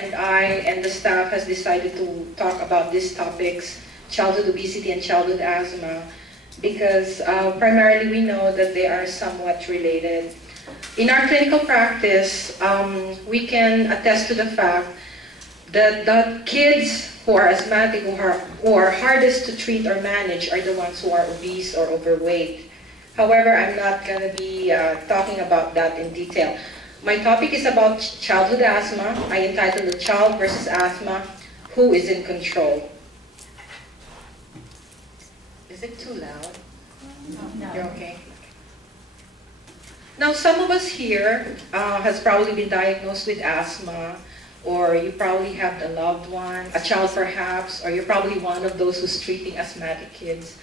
And I and the staff has decided to talk about these topics, childhood obesity and childhood asthma, because primarily we know that they are somewhat related. In our clinical practice, we can attest to the fact that the kids who are asthmatic who are hardest to treat or manage are the ones who are obese or overweight. However, I'm not going to be talking about that in detail. My topic is about childhood asthma. I entitled it Child versus Asthma, Who is in Control? Is it too loud? No. You're okay? Now, some of us here has probably been diagnosed with asthma, or you probably have a loved one, a child perhaps, or you're probably one of those who's treating asthmatic kids.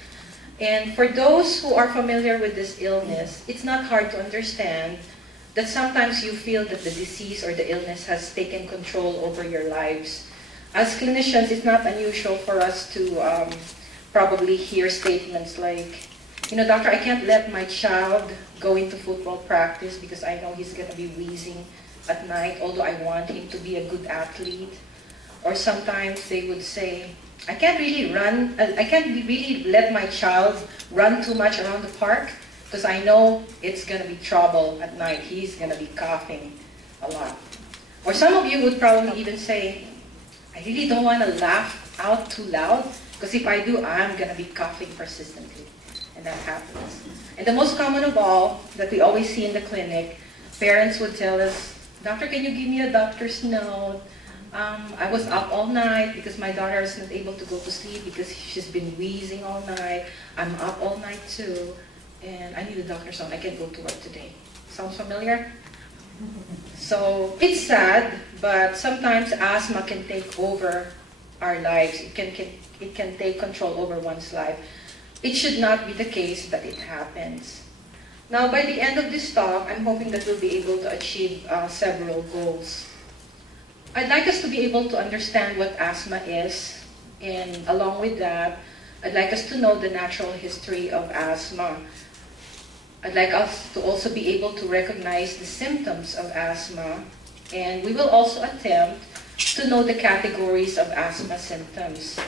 And for those who are familiar with this illness, it's not hard to understand that sometimes you feel that the disease or the illness has taken control over your lives. As clinicians, it's not unusual for us to probably hear statements like, you know, doctor, I can't let my child go into football practice because I know he's going to be wheezing at night, although I want him to be a good athlete. Or sometimes they would say, I can't really let my child run too much around the park because I know it's going to be trouble at night. He's going to be coughing a lot. Or some of you would probably even say, I really don't want to laugh out too loud because if I do, I'm going to be coughing persistently. And that happens. And the most common of all that we always see in the clinic, parents would tell us, doctor, can you give me a doctor's note? I was up all night because my daughter is not able to go to sleep because she's been wheezing all night. I'm up all night too. And I need a doctor's note. I can't go to work today. Sounds familiar? So it's sad, but sometimes asthma can take over our lives. It can take control over one's life. It should not be the case, but it happens. Now, by the end of this talk, I'm hoping that we'll be able to achieve several goals. I'd like us to be able to understand what asthma is, and along with that, I'd like us to know the natural history of asthma. I'd like us to also be able to recognize the symptoms of asthma, and we will also attempt to know the categories of asthma symptoms.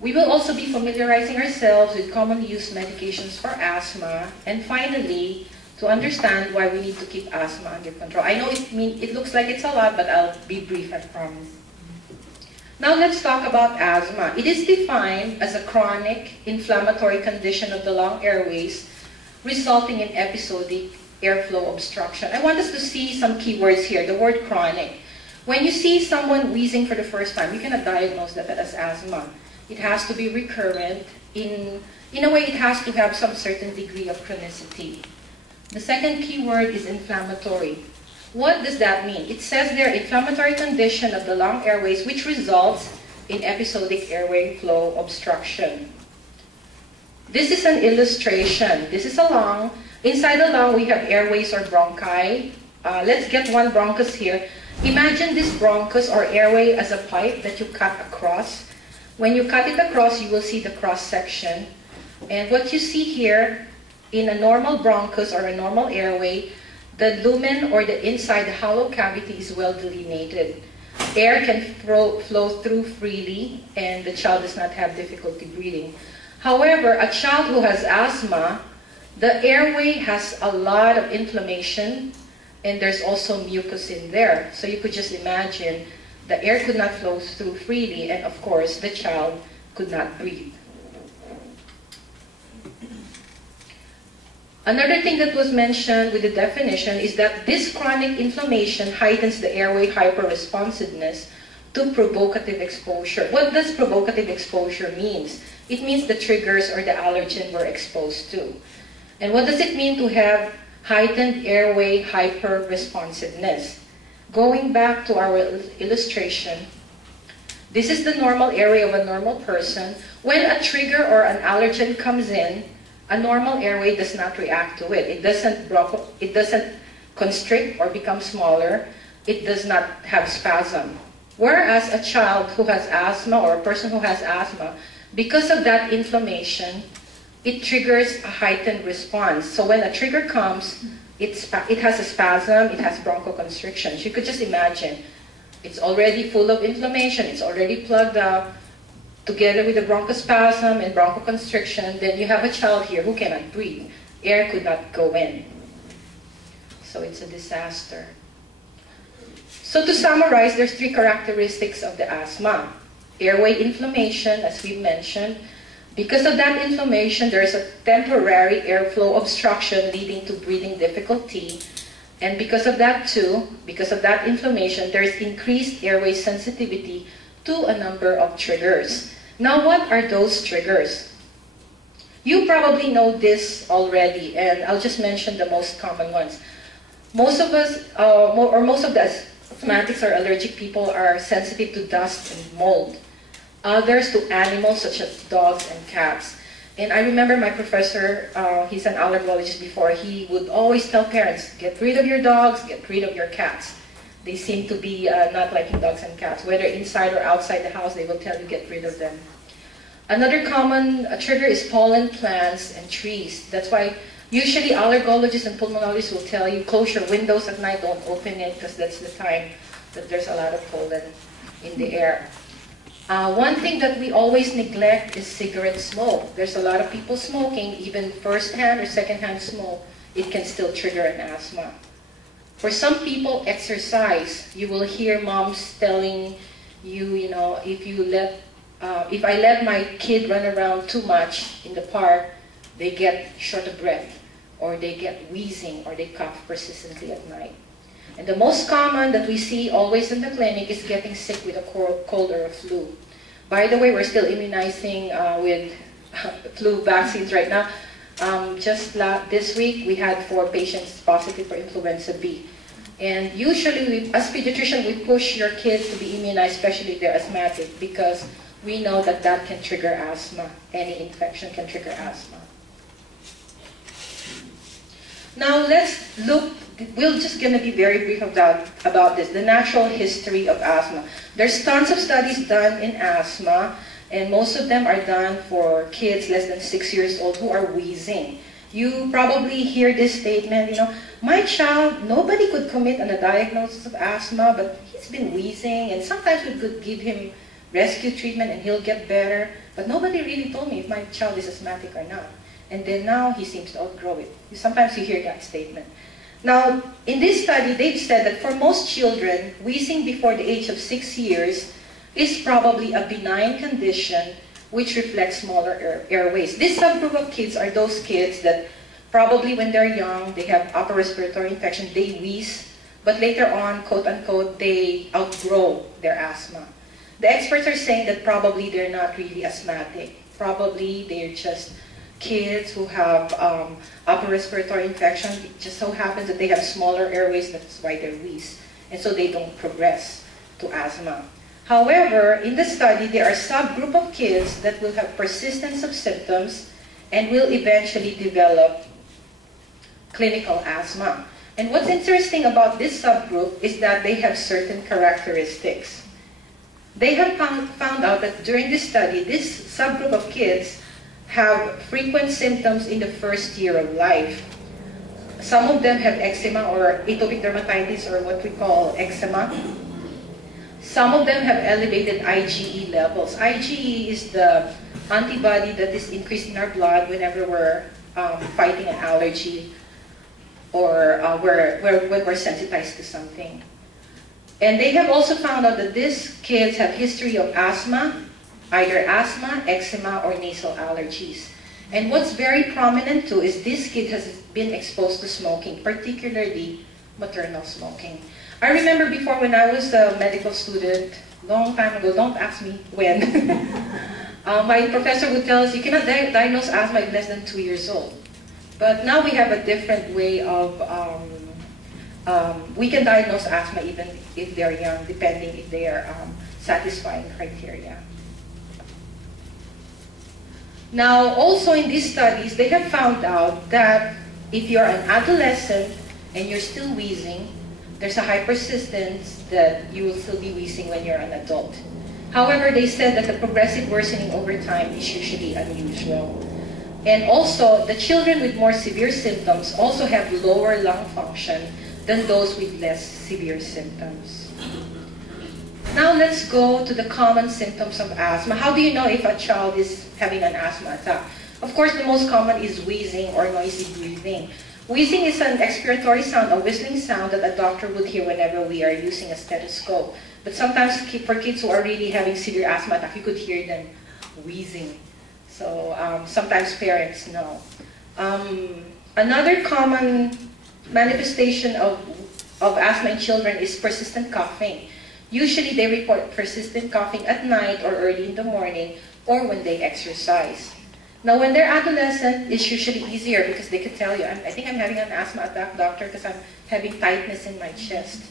We will also be familiarizing ourselves with commonly used medications for asthma, and finally, to understand why we need to keep asthma under control. I know it looks like it's a lot, but I'll be brief, I promise. Now let's talk about asthma. It is defined as a chronic inflammatory condition of the lung airways resulting in episodic airflow obstruction. I want us to see some keywords here, the word chronic. When you see someone wheezing for the first time, you cannot diagnose that as asthma. It has to be recurrent. In a way, it has to have some certain degree of chronicity. The second keyword is inflammatory. What does that mean? It says there, inflammatory condition of the lung airways which results in episodic airway flow obstruction. This is an illustration. This is a lung. Inside the lung, we have airways or bronchi. Let's get one bronchus here. Imagine this bronchus or airway as a pipe that you cut across. When you cut it across, you will see the cross section. And what you see here, in a normal bronchus or a normal airway, the lumen or the inside, the hollow cavity is well delineated. Air can flow through freely and the child does not have difficulty breathing. However, a child who has asthma, the airway has a lot of inflammation and there's also mucus in there. So you could just imagine the air could not flow through freely and of course the child could not breathe. Another thing that was mentioned with the definition is that this chronic inflammation heightens the airway hyperresponsiveness to provocative exposure. What does provocative exposure mean? It means the triggers or the allergen we're exposed to. And what does it mean to have heightened airway hyperresponsiveness? Going back to our illustration, this is the normal airway of a normal person. When a trigger or an allergen comes in, a normal airway does not react to it. It doesn't constrict or become smaller. It does not have spasm. Whereas a child who has asthma or a person who has asthma, because of that inflammation, it triggers a heightened response. So when a trigger comes, it has a spasm, it has bronchoconstriction. You could just imagine It's already full of inflammation, it's already plugged up, together with the bronchospasm and bronchoconstriction, then you have a child here who cannot breathe. Air could not go in. So it's a disaster. So to summarize, there's 3 characteristics of the asthma. Airway inflammation, as we mentioned. Because of that inflammation, there's a temporary airflow obstruction leading to breathing difficulty. And because of that too, because of that inflammation, there's increased airway sensitivity to a number of triggers. Now, what are those triggers? You probably know this already, and I'll just mention the most common ones. Most of us, most of the asthmatics or allergic people are sensitive to dust and mold. Others to animals such as dogs and cats. And I remember my professor, he's an allergologist before, he would always tell parents, get rid of your dogs, get rid of your cats. They seem to be not liking dogs and cats. Whether inside or outside the house, they will tell you get rid of them. Another common trigger is pollen plants and trees. That's why usually allergologists and pulmonologists will tell you close your windows at night, don't open it, because that's the time that there's a lot of pollen in the air. One thing that we always neglect is cigarette smoke. There's a lot of people smoking, even first-hand or second-hand smoke, it can still trigger an asthma. For some people, exercise. You will hear moms telling you, if I let my kid run around too much in the park, they get short of breath, or they get wheezing, or they cough persistently at night. And the most common that we see always in the clinic is getting sick with a cold or a flu. By the way, we're still immunizing with flu vaccines right now. This week, we had 4 patients positive for influenza B. And usually, as pediatricians, we push your kids to be immunized, especially if they're asthmatic, because we know that that can trigger asthma. Any infection can trigger asthma. Now, let's look. We're just going to be very brief about this, the natural history of asthma. There's tons of studies done in asthma, and most of them are done for kids less than 6 years old who are wheezing. You probably hear this statement, my child, nobody could commit on a diagnosis of asthma, but he's been wheezing, and sometimes we could give him rescue treatment and he'll get better, but nobody really told me if my child is asthmatic or not. And then now he seems to outgrow it. Sometimes you hear that statement. Now, in this study, they've said that for most children, wheezing before the age of 6 years is probably a benign condition which reflects smaller airways. This subgroup of kids are those kids that probably when they're young, they have upper respiratory infection, they wheeze, but later on, quote unquote, they outgrow their asthma. The experts are saying that probably they're not really asthmatic. Probably they're just kids who have upper respiratory infection. It just so happens that they have smaller airways, that's why they wheeze. And so they don't progress to asthma. However, in the study, there are a subgroup of kids that will have persistence of symptoms and will eventually develop clinical asthma. And what's interesting about this subgroup is that they have certain characteristics. They have found out that during this study, this subgroup of kids have frequent symptoms in the first year of life. Some of them have eczema or atopic dermatitis, or what we call eczema. Some of them have elevated IgE levels. IgE is the antibody that is increased in our blood whenever we're fighting an allergy or when we're sensitized to something. And they have also found out that these kids have history of asthma, either asthma, eczema, or nasal allergies. And what's very prominent too is this kid has been exposed to smoking, particularly maternal smoking. I remember before when I was a medical student, long time ago, don't ask me when, my professor would tell us you cannot diagnose asthma if less than 2 years old. But now we have a different way of, we can diagnose asthma even if they're young, depending if they are satisfying criteria. Now, also in these studies, they have found out that if you're an adolescent and you're still wheezing, there's a high persistence that you will still be wheezing when you're an adult. However, they said that the progressive worsening over time is usually unusual. And also, the children with more severe symptoms also have lower lung function than those with less severe symptoms. Now let's go to the common symptoms of asthma. How do you know if a child is having an asthma attack? Of course, the most common is wheezing or noisy breathing. Wheezing is an expiratory sound, a whistling sound that a doctor would hear whenever we are using a stethoscope. But sometimes for kids who are really having severe asthma attack, you could hear them wheezing. So sometimes parents know. Another common manifestation of asthma in children is persistent coughing. Usually they report persistent coughing at night or early in the morning or when they exercise. Now when they're adolescent, it's usually easier because they could tell you, I think I'm having an asthma attack, doctor, because I'm having tightness in my chest.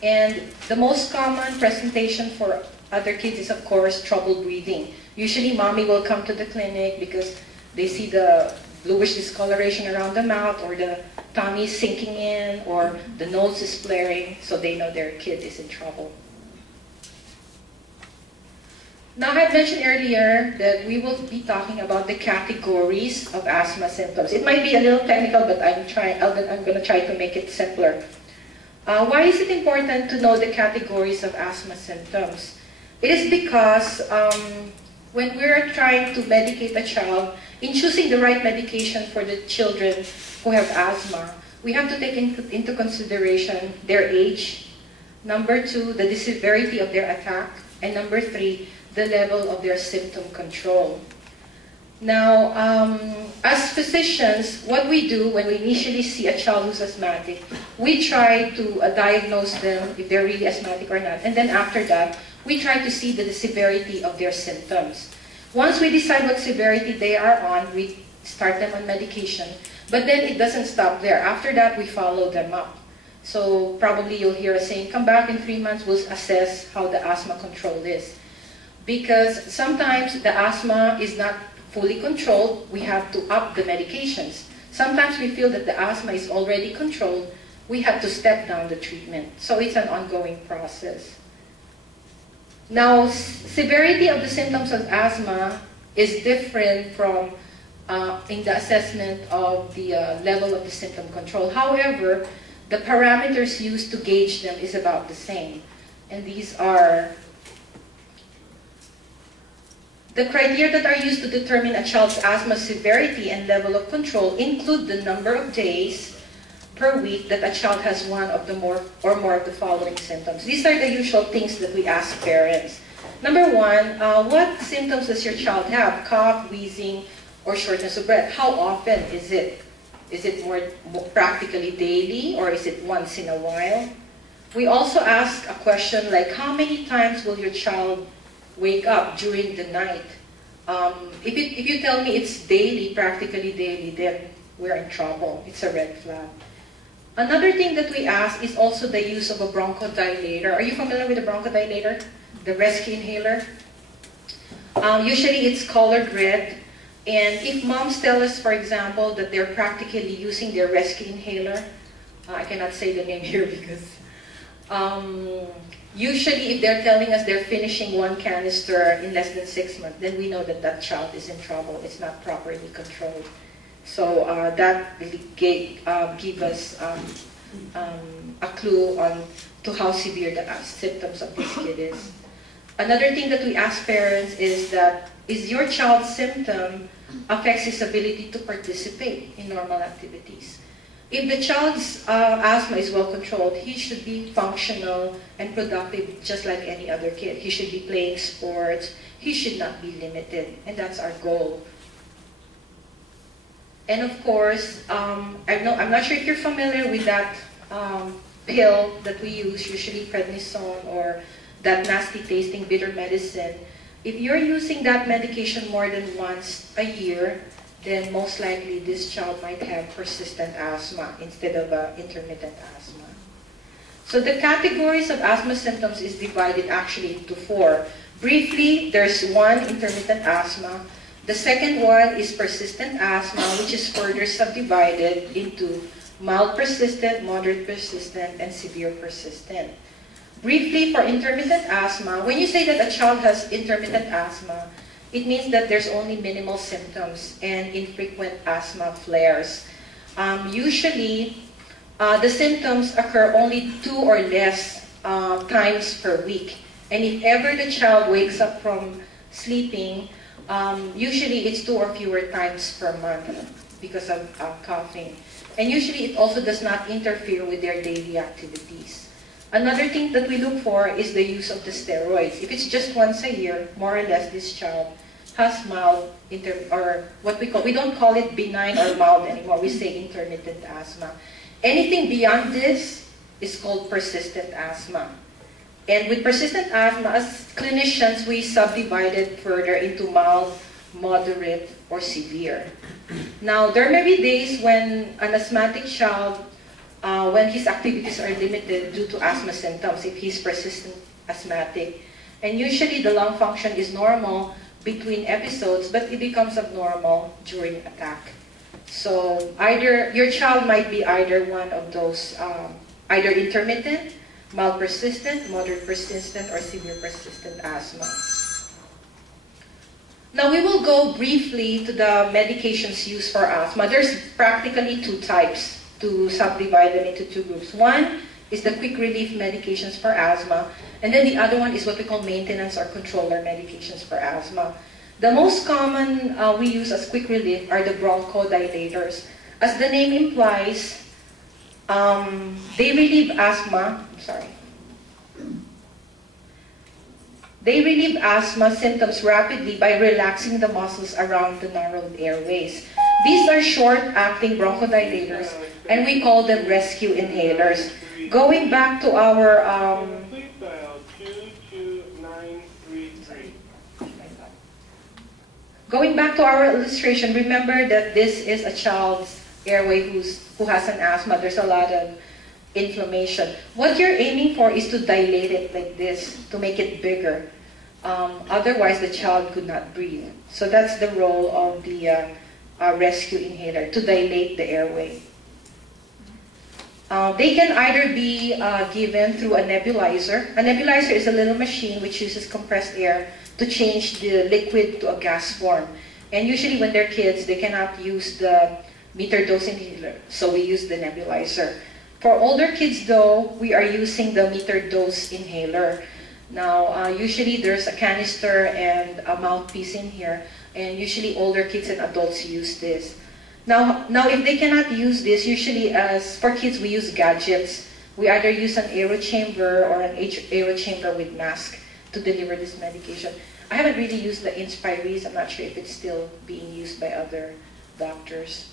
And the most common presentation for other kids is, of course, trouble breathing. Usually mommy will come to the clinic because they see the bluish discoloration around the mouth, or the tummy is sinking in, or the nose is flaring, so they know their kid is in trouble. Now, I had mentioned earlier that we will be talking about the categories of asthma symptoms. It might be a little technical, but I'm going to try to make it simpler. Why is it important to know the categories of asthma symptoms? It is because when we're trying to medicate a child, in choosing the right medication for the children who have asthma, we have to take into consideration their age, number 2, the severity of their attack, and number 3, the level of their symptom control. Now, as physicians, what we do when we initially see a child who's asthmatic, we try to diagnose them if they're really asthmatic or not, and then after that, we try to see the severity of their symptoms. Once we decide what severity they are on, we start them on medication, but then it doesn't stop there. After that, we follow them up. So probably you'll hear us saying, come back in 3 months, we'll assess how the asthma control is. Because sometimes the asthma is not fully controlled, we have to up the medications. Sometimes we feel that the asthma is already controlled, we have to step down the treatment. So it's an ongoing process. Now, severity of the symptoms of asthma is different from in the assessment of the level of the symptom control. However, the parameters used to gauge them is about the same. And these are the criteria that are used to determine a child's asthma severity and level of control include the number of days per week that a child has one of the more of the following symptoms. These are the usual things that we ask parents. Number 1, what symptoms does your child have? Cough, wheezing, or shortness of breath? How often is it? Is it more practically daily, or is it once in a while? We also ask a question like, how many times will your child wake up during the night? If you tell me it's daily, practically daily, then we're in trouble. It's a red flag. Another thing that we ask is also the use of a bronchodilator. Are you familiar with a bronchodilator? The rescue inhaler? Usually it's colored red. And if moms tell us, for example, that they're practically using their rescue inhaler, I cannot say the name here because usually if they're telling us they're finishing 1 canister in less than 6 months, then we know that that child is in trouble. It's not properly controlled. So that give us a clue on to how severe the symptoms of this kid is. Another thing that we ask parents is that, is your child's symptom affects his ability to participate in normal activities? If the child's asthma is well controlled, he should be functional and productive just like any other kid. He should be playing sports. He should not be limited, and that's our goal. And of course, I'm not sure if you're familiar with that pill that we use, usually prednisone, or that nasty tasting bitter medicine. If you're using that medication more than once a year, then most likely this child might have persistent asthma instead of intermittent asthma. So the categories of asthma symptoms is divided actually into 4. Briefly, there's 1, intermittent asthma. The second one is persistent asthma, which is further subdivided into mild persistent, moderate persistent, and severe persistent. Briefly, for intermittent asthma, when you say that a child has intermittent asthma, it means that there's only minimal symptoms and infrequent asthma flares. Usually, the symptoms occur only 2 or less times per week. And if ever the child wakes up from sleeping, usually it's 2 or fewer times per month because of coughing. And usually it also does not interfere with their daily activities. Another thing that we look for is the use of the steroids. If it's just once a year, more or less, this child has mild, or what we don't call it benign or mild anymore, we say intermittent asthma. Anything beyond this is called persistent asthma. And with persistent asthma, as clinicians, we subdivide it further into mild, moderate, or severe. Now, there may be days when an asthmatic child, when his activities are limited due to asthma symptoms, if he's persistent asthmatic. And usually the lung function is normal between episodes, but it becomes abnormal during attack. So either your child might be either one of those, either intermittent, mild persistent, moderate persistent, or severe persistent asthma. Now we will go briefly to the medications used for asthma. There's practically 2 types, to subdivide them into 2 groups. One is the quick relief medications for asthma, and then the other one is what we call maintenance or controller medications for asthma. The most common we use as quick relief are the bronchodilators. As the name implies, they relieve asthma, They relieve asthma symptoms rapidly by relaxing the muscles around the narrowed airways. These are short-acting bronchodilators, and we call them rescue inhalers. Going back to our Please dial 22933. Going back to our illustration, remember that this is a child's airway who has an asthma. There's a lot of inflammation. What you're aiming for is to dilate it like this, to make it bigger. Otherwise, the child could not breathe. So that's the role of the rescue inhaler, to dilate the airway. They can either be given through a nebulizer. A nebulizer is a little machine which uses compressed air to change the liquid to a gas form. And usually when they're kids, they cannot use the meter dose inhaler, so we use the nebulizer. For older kids though, we are using the meter dose inhaler. Now, usually there's a canister and a mouthpiece in here, and usually older kids and adults use this. Now if they cannot use this, usually as for kids we use gadgets. We either use an aero chamber or an aero chamber with mask to deliver this medication. I haven't really used the Inspirees. I'm not sure if it's still being used by other doctors.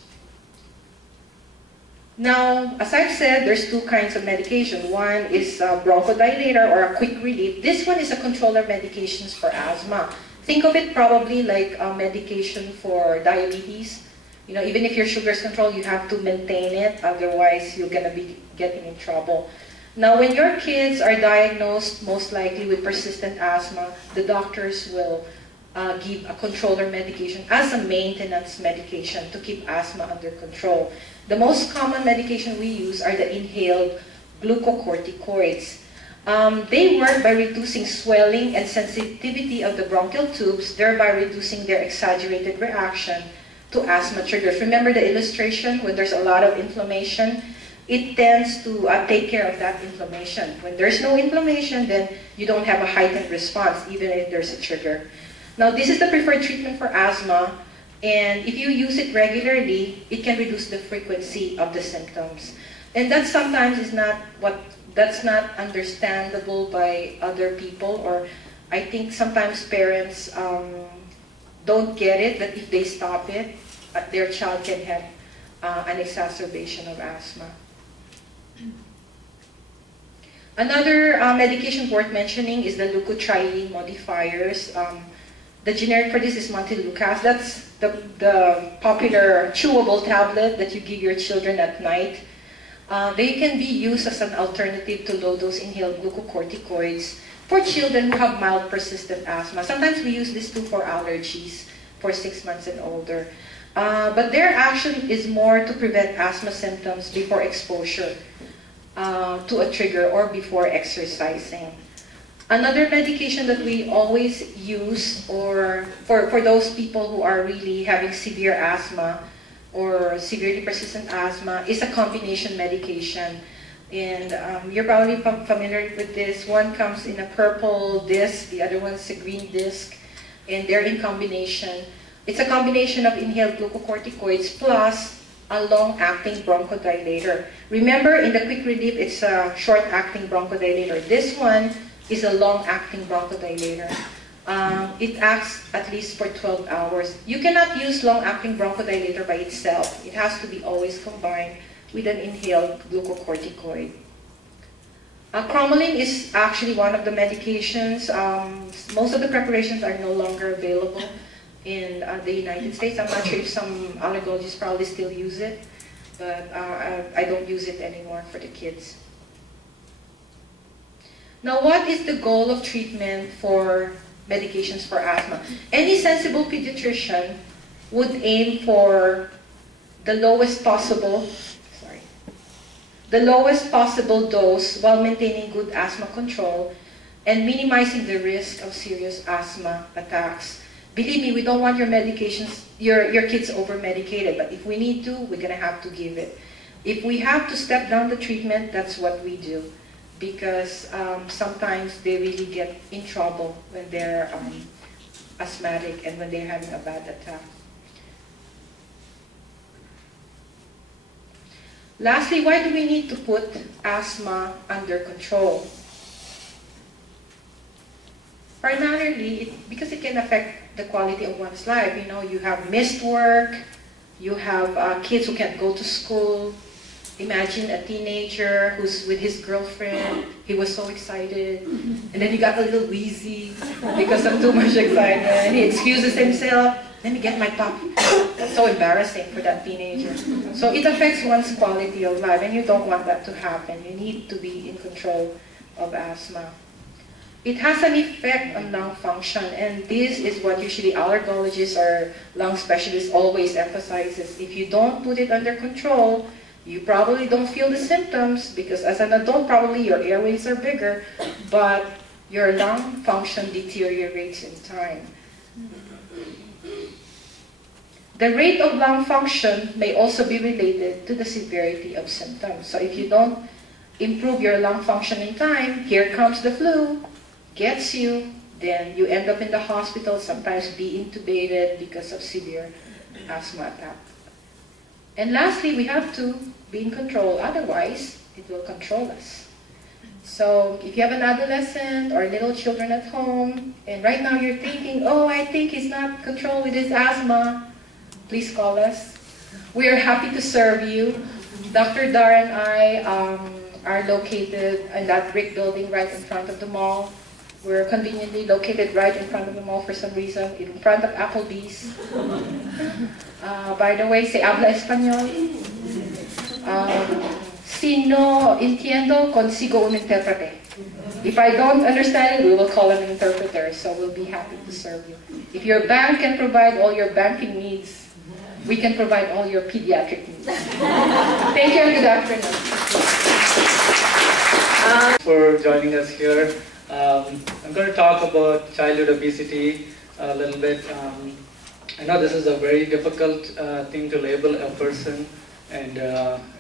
Now, as I've said, there's 2 kinds of medication. One is a bronchodilator or a quick relief. This one is a controller medications for asthma. Think of it probably like a medication for diabetes. You know, even if your sugar is controlled, you have to maintain it, otherwise you're gonna be getting in trouble. Now, when your kids are diagnosed most likely with persistent asthma, the doctors will give a controller medication as a maintenance medication to keep asthma under control. The most common medication we use are the inhaled glucocorticoids. They work by reducing swelling and sensitivity of the bronchial tubes, thereby reducing their exaggerated reaction to asthma triggers. Remember the illustration, when there's a lot of inflammation, it tends to take care of that inflammation. When there's no inflammation, then you don't have a heightened response, even if there's a trigger. Now, this is the preferred treatment for asthma, and if you use it regularly, it can reduce the frequency of the symptoms. And that sometimes is that's not understandable by other people, or I think sometimes parents don't get it, that if they stop it, their child can have an exacerbation of asthma. Another medication worth mentioning is the leukotriene modifiers. The generic for this is Montelukast. That's the popular chewable tablet that you give your children at night. They can be used as an alternative to low-dose inhaled glucocorticoids for children who have mild persistent asthma. Sometimes we use this too for allergies for 6 months and older. But their action is more to prevent asthma symptoms before exposure to a trigger or before exercising. Another medication that we always use, or for those people who are really having severe asthma or severely persistent asthma, is a combination medication. And you're probably familiar with this. One comes in a purple disc, the other one's a green disc, and they're in combination. It's a combination of inhaled glucocorticoids plus a long-acting bronchodilator. Remember, in the quick relief, it's a short-acting bronchodilator. This one is a long-acting bronchodilator. It acts at least for 12 hours. You cannot use long-acting bronchodilator by itself. It has to be always combined with an inhaled glucocorticoid. Cromolyn is actually one of the medications. Most of the preparations are no longer available in the United States. I'm not sure if some allergologists probably still use it, but I don't use it anymore for the kids. Now, what is the goal of treatment for medications for asthma? Any sensible pediatrician would aim for the lowest possible dose while maintaining good asthma control and minimizing the risk of serious asthma attacks. Believe me, we don't want your medications, your kids over-medicated, but if we need to, we're gonna have to give it. If we have to step down the treatment, that's what we do, because sometimes they really get in trouble when they're asthmatic and when they're having a bad attack. Lastly, why do we need to put asthma under control? Primarily, because it can affect the quality of one's life. You know, you have missed work, you have kids who can't go to school. Imagine a teenager who's with his girlfriend, he was so excited, and then he got a little wheezy because of too much excitement, and he excuses himself, let me get my puppy. That's so embarrassing for that teenager. So it affects one's quality of life, and you don't want that to happen. You need to be in control of asthma. It has an effect on lung function, and this is what usually allergologists or lung specialists always emphasizes. If you don't put it under control, you probably don't feel the symptoms, because as an adult, probably your airways are bigger, but your lung function deteriorates in time. The rate of lung function may also be related to the severity of symptoms. So if you don't improve your lung function in time, here comes the flu, gets you, then you end up in the hospital, sometimes be intubated because of severe asthma attack. And lastly, we have to be in control, otherwise it will control us. So if you have an adolescent or little children at home, and right now you're thinking, oh, I think he's not controlled with his asthma, please call us. We are happy to serve you. Dr. Dar and I are located in that brick building right in front of the mall. We're conveniently located right in front of the mall for some reason, in front of Applebee's. By the way, se habla español. Si no entiendo, consigo un intérprete. If I don't understand it, we will call an interpreter, so we'll be happy to serve you. If your bank can provide all your banking needs, we can provide all your pediatric needs. Thank you and good afternoon. For joining us here. I'm going to talk about childhood obesity a little bit. I know this is a very difficult thing to label a person, and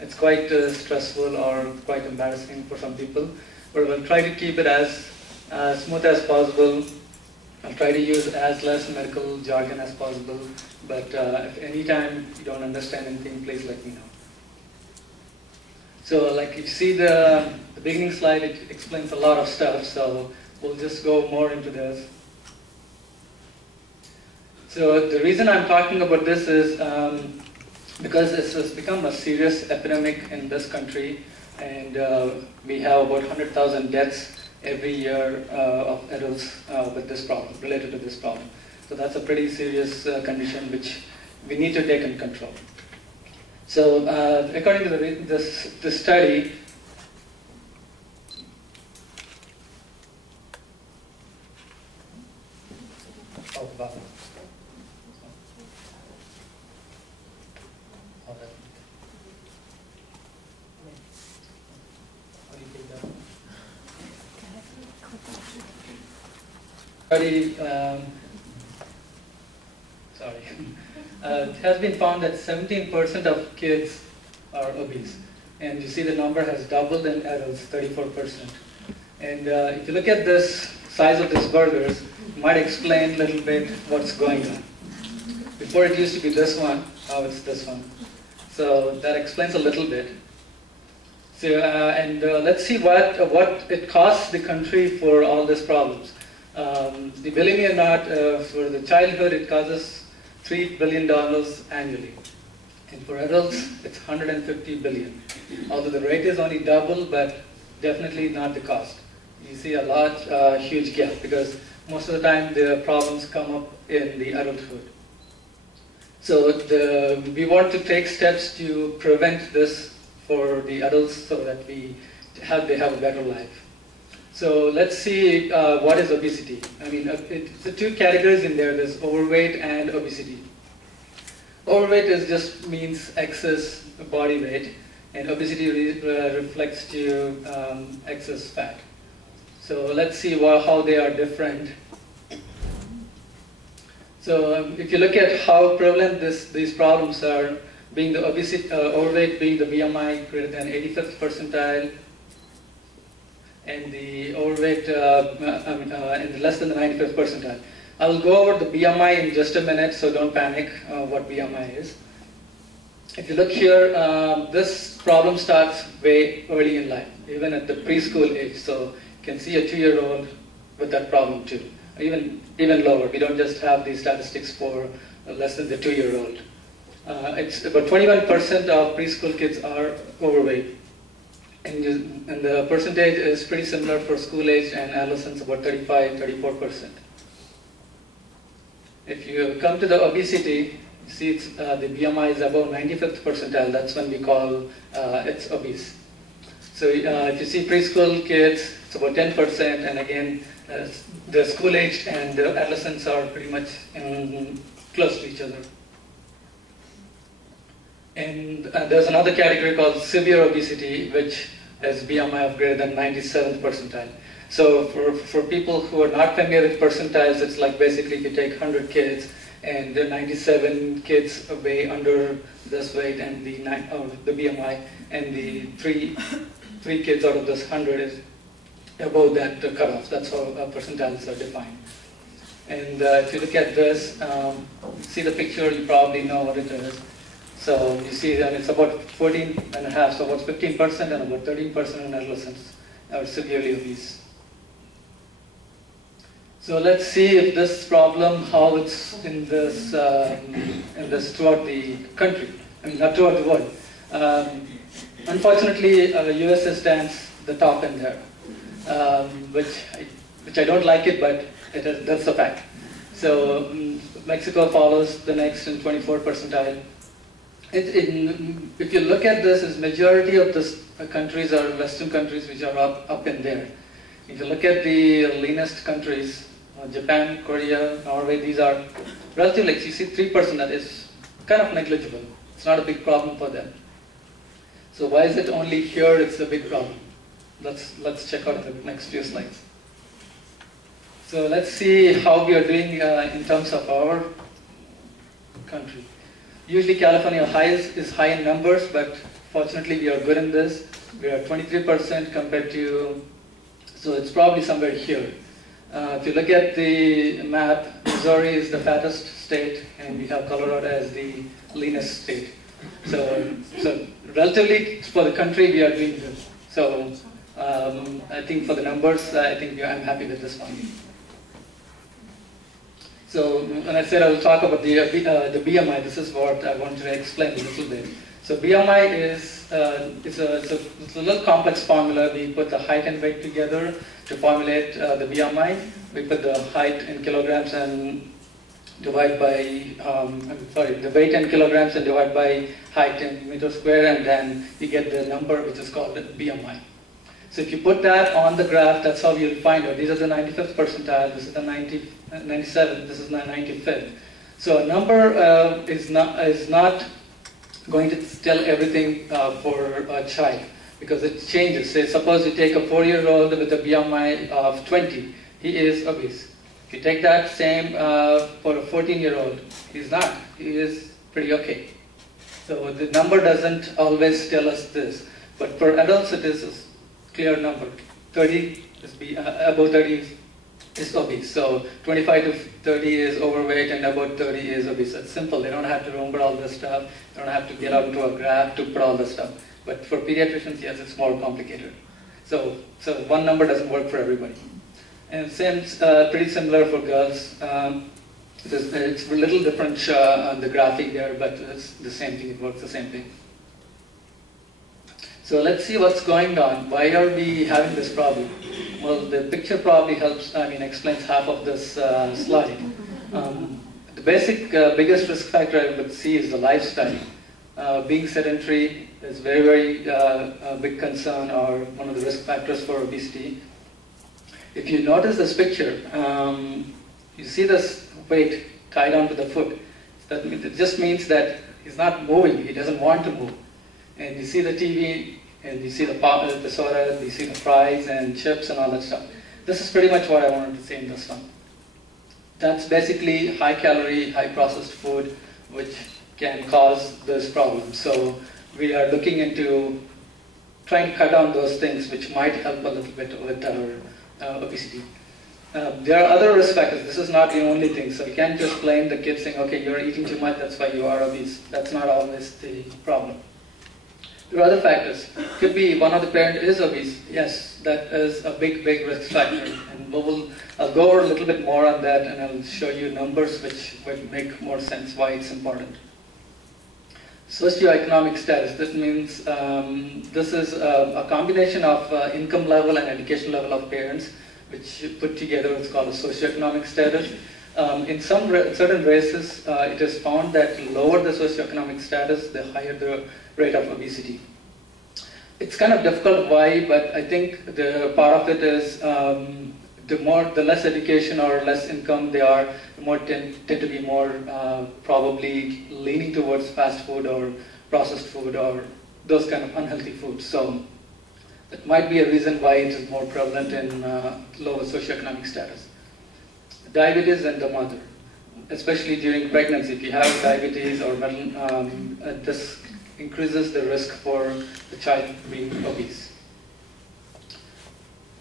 it's quite stressful or quite embarrassing for some people, but we'll try to keep it as smooth as possible. I'll try to use as less medical jargon as possible, but if any time you don't understand anything, please let me know. So like if you see the beginning slide, it explains a lot of stuff, so we'll just go more into this. So the reason I'm talking about this is because this has become a serious epidemic in this country, and we have about 100,000 deaths every year of adults with this problem, related to this problem. So that's a pretty serious condition which we need to take in control. So according to this study, it has been found that 17% of kids are obese. And you see the number has doubled in adults, 34%. And if you look at this size of these burgers, it might explain a little bit what's going on. Before it used to be this one, now it's this one. So that explains a little bit. So, let's see what it costs the country for all these problems. Believe me or not, for the childhood it causes $3 billion annually. And for adults, it's $150 billion. Although the rate is only double, but definitely not the cost. You see a huge gap, because most of the time the problems come up in the adulthood. So we want to take steps to prevent this for the adults so that they have a better life. So let's see what is obesity. I mean, it's the two categories in there. There's overweight and obesity. Overweight just means excess body weight, and obesity reflects to excess fat. So let's see how they are different. So if you look at how prevalent these problems are, being the overweight being the BMI greater than 85th percentile, and the overweight and less than the 95th percentile. I will go over the BMI in just a minute, so don't panic what BMI is. If you look here, this problem starts way early in life, even at the preschool age. So you can see a 2-year-old with that problem too. Even lower. We don't just have these statistics for less than the 2-year-old. It's about 21% of preschool kids are overweight. And the percentage is pretty similar for school age and adolescents, about 34%. If you come to the obesity, you see it's, the BMI is above 95th percentile. That's when we call it's obese. So if you see preschool kids, it's about 10%, and again, the school age and the adolescents are pretty much close to each other. And there's another category called severe obesity, which has BMI of greater than 97th percentile. So for people who are not familiar with percentiles, it's like basically if you take 100 kids and the 97 kids weigh under this weight and the BMI, and the three kids out of this 100 is above that cutoff. That's how percentiles are defined. And if you look at this, see the picture, you probably know what it is. So you see that it's about 14.5, so about 15% and about 13% in adolescents are severely obese. So let's see if this problem, how it's in this throughout the country. I mean, not throughout the world. Unfortunately, USA stands the top in there, which I don't like it, but that's the fact. So Mexico follows the next in 24th percentile. If you look at this, the majority of the countries are Western countries which are up in there. If you look at the leanest countries, Japan, Korea, Norway, these are relatively, you see 3%, that is kind of negligible. It's not a big problem for them. So why is it only here it's a big problem? Let's check out the next few slides. So let's see how we are doing in terms of our country. Usually California is high in numbers, but fortunately we are good in this. We are 23% compared to, so it's probably somewhere here. If you look at the map, Missouri is the fattest state, and we have Colorado as the leanest state. So relatively for the country, we are doing good. So I think for the numbers, I think I'm happy with this one. So when I said I will talk about the BMI, this is what I wanted to explain a little bit. So BMI is it's a little complex formula. We put the height and weight together to formulate the BMI. We put the height in kilograms and divide by the weight in kilograms and divide by height in meters square, and then you get the number which is called the BMI. So if you put that on the graph, that's how you'll find out. These are the 95th percentile, this is the 97th, this is the 95th. So a number is not going to tell everything for a child, because it changes. Say, suppose you take a 4-year-old with a BMI of 20, he is obese. If you take that same for a 14-year-old, he's not. He is pretty okay. So the number doesn't always tell us this. But for adults, it is a clear number. 30 is above 30 is obese. So 25 to 30 is overweight, and about 30 is obese. It's simple. They don't have to remember all this stuff. They don't have to get out into a graph to put all this stuff. But for pediatricians, yes, it's more complicated. So one number doesn't work for everybody. And same, pretty similar for girls. It's a little different on the graphic there, but it's the same thing. It works the same thing. So let's see what's going on. Why are we having this problem? Well, the picture probably helps, explains half of this slide. The biggest risk factor I would see is the lifestyle. Being sedentary is very, very a big concern, or one of the risk factors for obesity. If you notice this picture, you see this weight tied onto the foot. It just means that he's not moving, he doesn't want to move. And you see the TV, and you see the soda, you see the fries and chips and all that stuff. This is pretty much what I wanted to say in this one. That's basically high calorie, high processed food, which can cause this problem. So we are looking into trying to cut down those things, which might help a little bit with our obesity. There are other risk factors. This is not the only thing. So you can't just blame the kid saying, okay, you're eating too much, that's why you are obese. That's not always the problem. There are other factors. Could be one of the parent is obese. Yes, that is a big, big risk factor. And I'll go over a little bit more on that, and I'll show you numbers which would make more sense why it's important. Socioeconomic status. This means this is a combination of income level and education level of parents, which put together it's called a socioeconomic status. In certain races, it is found that the lower the socioeconomic status, the higher the rate of obesity. It's kind of difficult why, but I think the part of it is the less education or less income they are, the more tend to be more probably leaning towards fast food or processed food or those kind of unhealthy foods. So that might be a reason why it is more prevalent in lower socioeconomic status. Diabetes and the mother, especially during pregnancy. If you have diabetes or this increases the risk for the child being obese.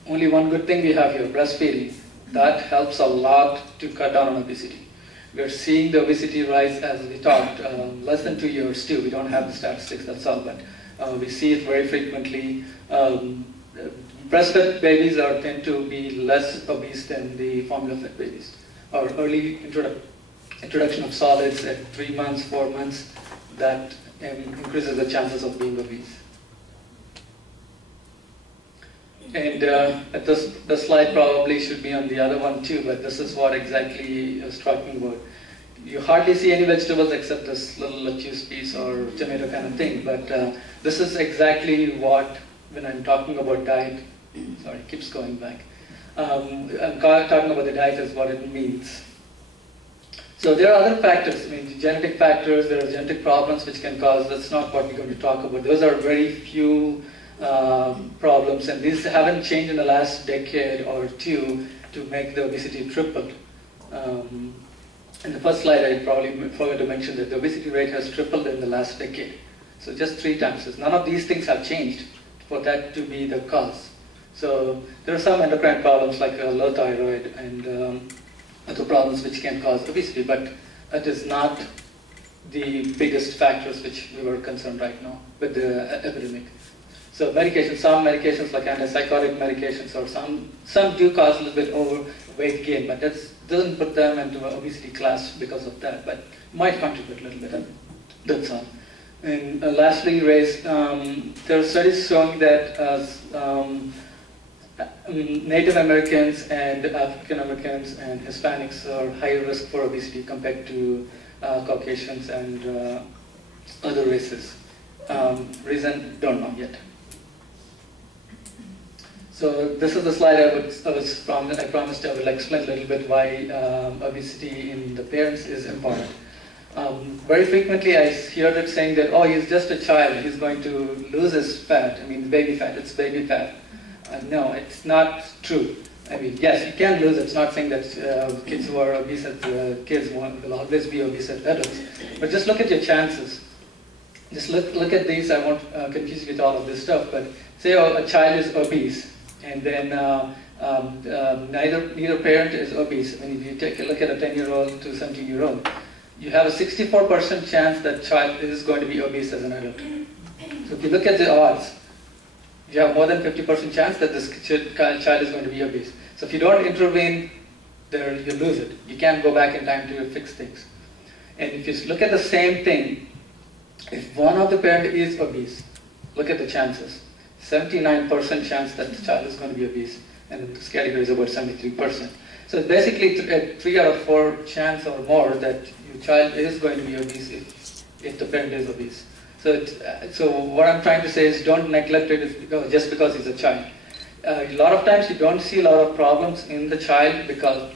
Only one good thing we have here, breastfeeding. That helps a lot to cut down on obesity. We are seeing the obesity rise as we talked, less than 2 years too. We don't have the statistics, that's all, but we see it very frequently. Breastfed babies tend to be less obese than the formula-fed babies. Or early introduction of solids at 3 months, 4 months, that increases the chances of being obese. And the slide probably should be on the other one too, but this is what exactly is talking about. You hardly see any vegetables except this little lettuce piece or tomato kind of thing, but this is exactly what, when I'm talking about diet, sorry, it keeps going back. I'm talking about the diet is what it means. So there are other factors, genetic factors, there are genetic problems which can cause, that's not what we're going to talk about. Those are very few problems, and these haven't changed in the last decade or two to make the obesity tripled. In the first slide, I probably forgot to mention that the obesity rate has tripled in the last decade. So just 3 times. None of these things have changed for that to be the cause. So there are some endocrine problems like low thyroid and other problems which can cause obesity, but it is not the biggest factors which we were concerned right now with the epidemic. So medications, some medications like antipsychotic medications, or some do cause a little bit overweight gain, but that doesn't put them into an obesity class because of that, but might contribute a little bit. That's all. And lastly, race. There are studies showing that Native Americans and African Americans and Hispanics are higher risk for obesity compared to Caucasians and other races. Reason, don't know yet. So this is the slide I promised I will explain a little bit why obesity in the parents is important. Very frequently I hear it saying that, oh, he's just a child, he's going to lose his fat, baby fat, it's baby fat. No, it's not true. Yes, you can lose. It's not saying that kids who are obese as kids will always be obese as adults. But just look at your chances. Just look at these. I won't confuse you with all of this stuff, but say a child is obese, and then neither parent is obese. I mean, if you take a look at a 10-year-old to 17-year-old, you have a 64% chance that child is going to be obese as an adult. So if you look at the odds, you have more than 50% chance that this child is going to be obese. So if you don't intervene there, you lose it. You can't go back in time to fix things. And if you look at the same thing, if one of the parent is obese, look at the chances. 79% chance that the child is going to be obese, and in this category is about 73%. So it's basically a 3 out of 4 chance or more that your child is going to be obese if the parent is obese. So what I'm trying to say is don't neglect it just because he's a child. A lot of times you don't see a lot of problems in the child because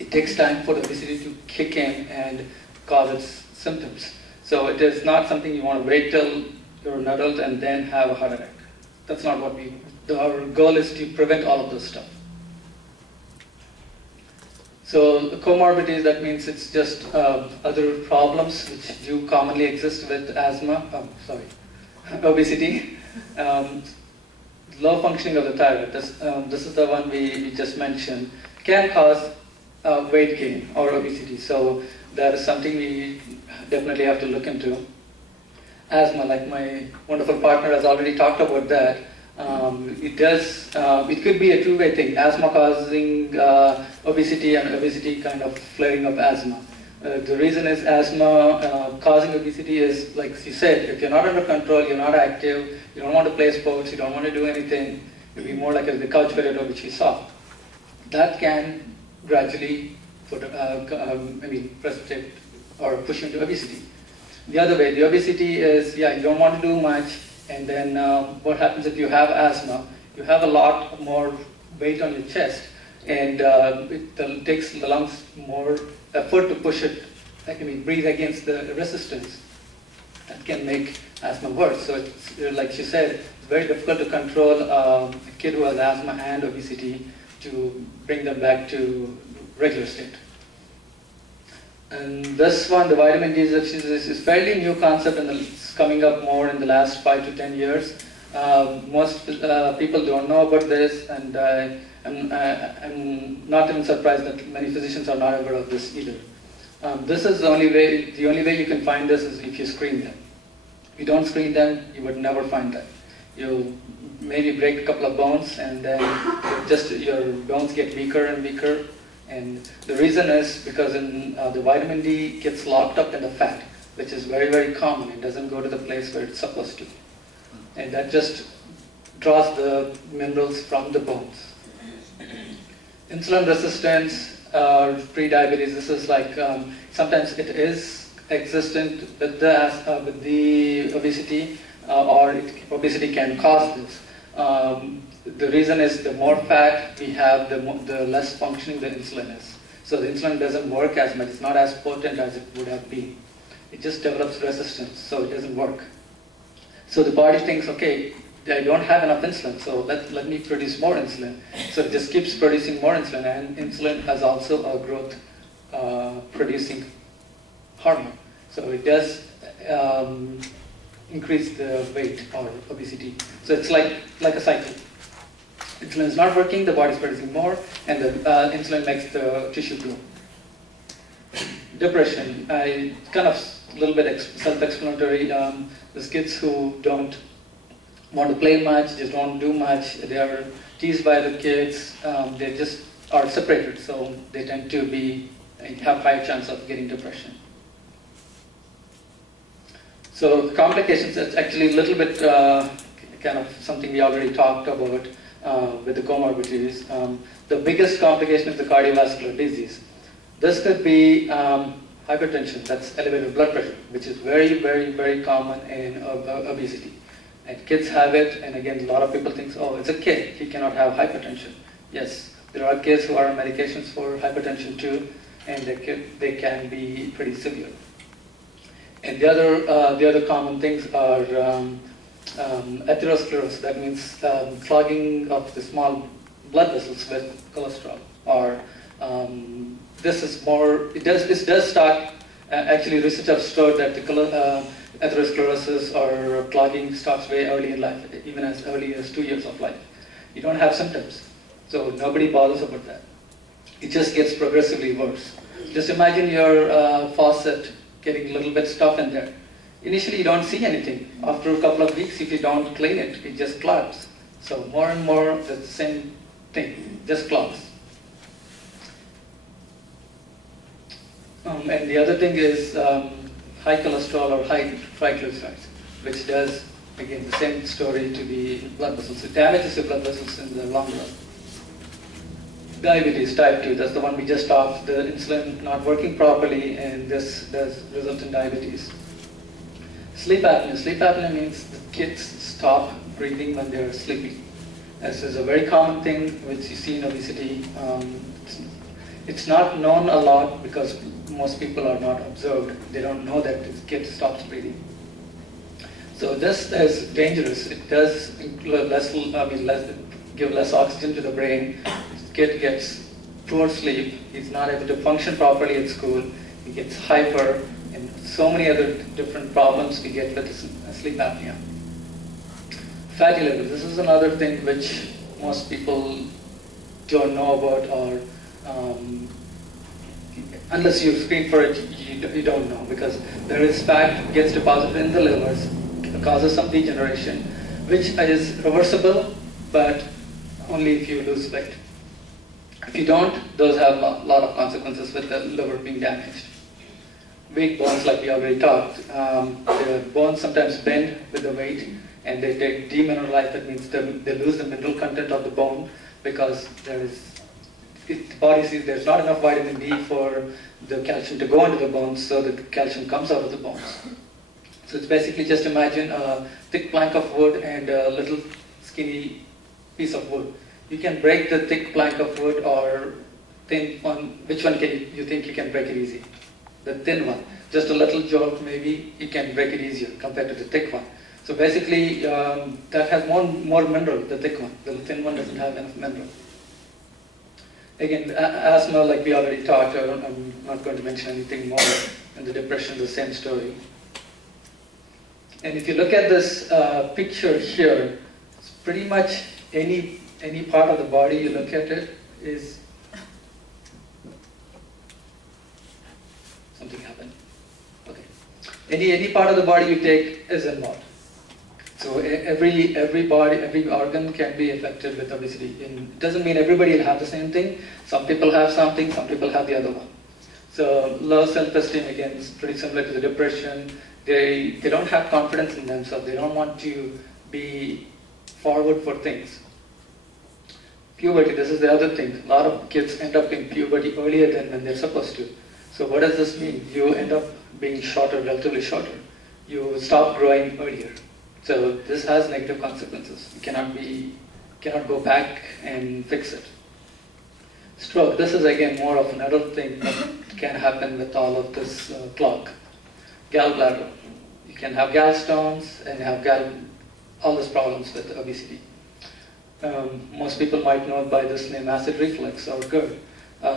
it takes time for the obesity to kick in and cause its symptoms. So it is not something you want to wait till you're an adult and then have a heart attack. That's not what our goal is to prevent all of this stuff. So the comorbidities, that means it's just other problems which do commonly exist with asthma, obesity. Low functioning of the thyroid, this is the one we just mentioned, can cause weight gain or obesity. So that is something we definitely have to look into. Asthma, like my wonderful partner has already talked about that. It could be a two-way thing, asthma causing obesity and obesity kind of flaring up asthma. The reason is asthma causing obesity is, like you said, if you're not under control, you're not active, you don't want to play sports, you don't want to do anything, you'll be more like the couch potato which we saw. That can gradually precipitate or push into obesity. The other way, the obesity is, you don't want to do much, and then what happens if you have asthma? You have a lot more weight on your chest, and it takes the lungs more effort to push it, breathe against the resistance. That can make asthma worse. So it's, like she said, it's very difficult to control a kid who has asthma and obesity to bring them back to regular state. And this one, the vitamin D deficiency, is fairly new concept, and it's coming up more in the last 5 to 10 years. Most people don't know about this, and I'm not even surprised that many physicians are not aware of this either. This is the only way you can find this is if you screen them. If you don't screen them, you would never find that. You'll maybe break a couple of bones, and then your bones get weaker and weaker. And the reason is because the vitamin D gets locked up in the fat, which is very, very common. It doesn't go to the place where it's supposed to. And that just draws the minerals from the bones. Insulin resistance or pre-diabetes, this is like, sometimes it is existent with the obesity, or obesity can cause this. The reason is the more fat we have, the less functioning the insulin is. So the insulin doesn't work as much, it's not as potent as it would have been. It just develops resistance, so it doesn't work. So the body thinks, okay, I don't have enough insulin, so let me produce more insulin. So it just keeps producing more insulin, and insulin has also a growth producing hormone. So it does increase the weight or obesity. So it's like a cycle. Insulin is not working, the body is producing more, and the insulin makes the tissue grow. Depression, kind of a little bit self-explanatory. There's kids who don't want to play much, just don't do much. They are teased by the kids. They just are separated, so they tend to have high chance of getting depression. So complications, it's actually a little bit kind of something we already talked about with the comorbidities. The biggest complication is the cardiovascular disease. This could be hypertension, that's elevated blood pressure, which is very, very, very common in obesity. And kids have it, and again, a lot of people think, oh, it's a kid, he cannot have hypertension. Yes, there are kids who are on medications for hypertension too, and they can be pretty severe. And the other common things are atherosclerosis, that means clogging of the small blood vessels with cholesterol. Or this is more, it does start, actually research has showed that atherosclerosis or clogging starts way early in life, even as early as 2 years of life. You don't have symptoms, so nobody bothers about that. It just gets progressively worse. Just imagine your faucet getting a little bit stuff in there. Initially you don't see anything. After a couple of weeks, if you don't clean it, it just clogs. So more and more, the same thing, just clogs. And the other thing is high cholesterol or high triglycerides, which does, again, the same story to the blood vessels. It damages the blood vessels in the long run. Diabetes, type 2, that's the one we just talked, the insulin not working properly, and this does result in diabetes. Sleep apnea. Sleep apnea means the kids stop breathing when they're sleeping. This is a very common thing which you see in obesity. It's not known a lot because most people are not observed. They don't know that the kid stops breathing. So this is dangerous. It does give less oxygen to the brain. The kid gets poor sleep. He's not able to function properly at school. He gets hyper, and so many other different problems we get with sleep apnea. Fatty liver. This is another thing which most people don't know about, or unless you screen for it, you don't know, because there is fat gets deposited in the livers, causes some degeneration, which is reversible, but only if you lose weight. If you don't, those have a lot of consequences with the liver being damaged. Weak bones, like we already talked, the bones sometimes bend with the weight, and they demineralize. That means they lose the mineral content of the bone because the body sees there's not enough vitamin D for the calcium to go into the bones, so the calcium comes out of the bones. So it's basically, just imagine a thick plank of wood and a little skinny piece of wood. You can break the thick plank of wood or thin one. Which one you think you can break it easy? The thin one. Just a little jolt, maybe you can break it easier compared to the thick one. So basically, that has more mineral, the thick one. The thin one doesn't have enough mineral. Again, asthma, like we already talked, I'm not going to mention anything more. And the depression, the same story. And if you look at this picture here, it's pretty much any part of the body you look at it is... Something happened. Okay. Any part of the body you take is involved. So every organ can be affected with obesity. And it doesn't mean everybody will have the same thing. Some people have something, some people have the other one. So low self-esteem, again, is pretty similar to the depression. They don't have confidence in themselves. They don't want to be forward for things. Puberty, this is the other thing. A lot of kids end up in puberty earlier than when they're supposed to. So what does this mean? You end up being shorter, relatively shorter. You stop growing earlier. So this has negative consequences. You cannot go back and fix it. Stroke, this is again more of an adult thing, but it can happen with all of this clog. Gallbladder, you can have gallstones and have all these problems with obesity. Most people might know by this name acid reflux or GERD.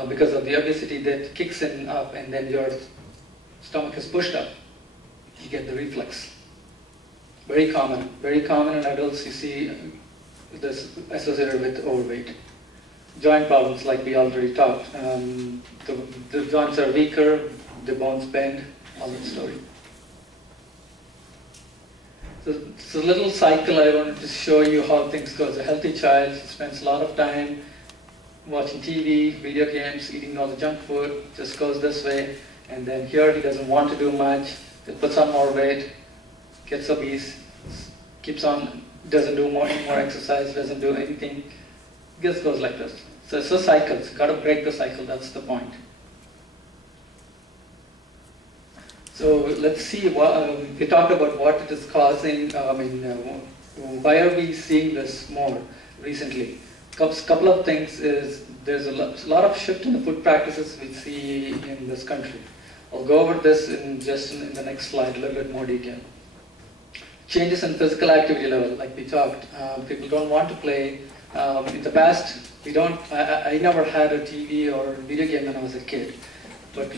Because of the obesity that kicks in up and then your stomach is pushed up, you get the reflux. Very common in adults. You see this associated with overweight. Joint problems, like we already talked. The joints are weaker, the bones bend, all that story. So it's a little cycle. I wanted to show you how things go. As a healthy child, spends a lot of time watching TV, video games, eating all the junk food, just goes this way. And then here he doesn't want to do much, he puts on more weight, gets obese, keeps on, doesn't do any more exercise, doesn't do anything, just goes like this. So it's a cycle. It's got to break the cycle, that's the point. So let's see, we talked about what it is causing, why are we seeing this more recently? Couple of things is, there's a lot of shift in the food practices we see in this country. I'll go over this in the next slide, a little bit more detail. Changes in physical activity level, like we talked. People don't want to play. In the past, I never had a TV or video game when I was a kid. But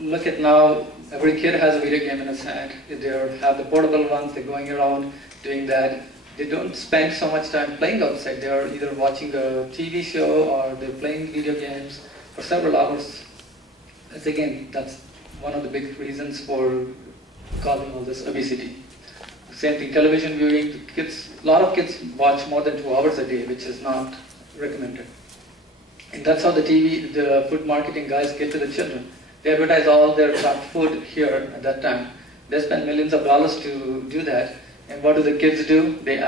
look at now, every kid has a video game in his hand. They have the portable ones, they're going around doing that. They don't spend so much time playing outside. They are either watching a TV show or they're playing video games for several hours. That's one of the big reasons for causing all this obesity. Same thing, television viewing. A lot of kids watch more than 2 hours a day, which is not recommended. And that's how the food marketing guys get to the children. They advertise all their top food here at that time. They spend millions of dollars to do that. And what do the kids do? They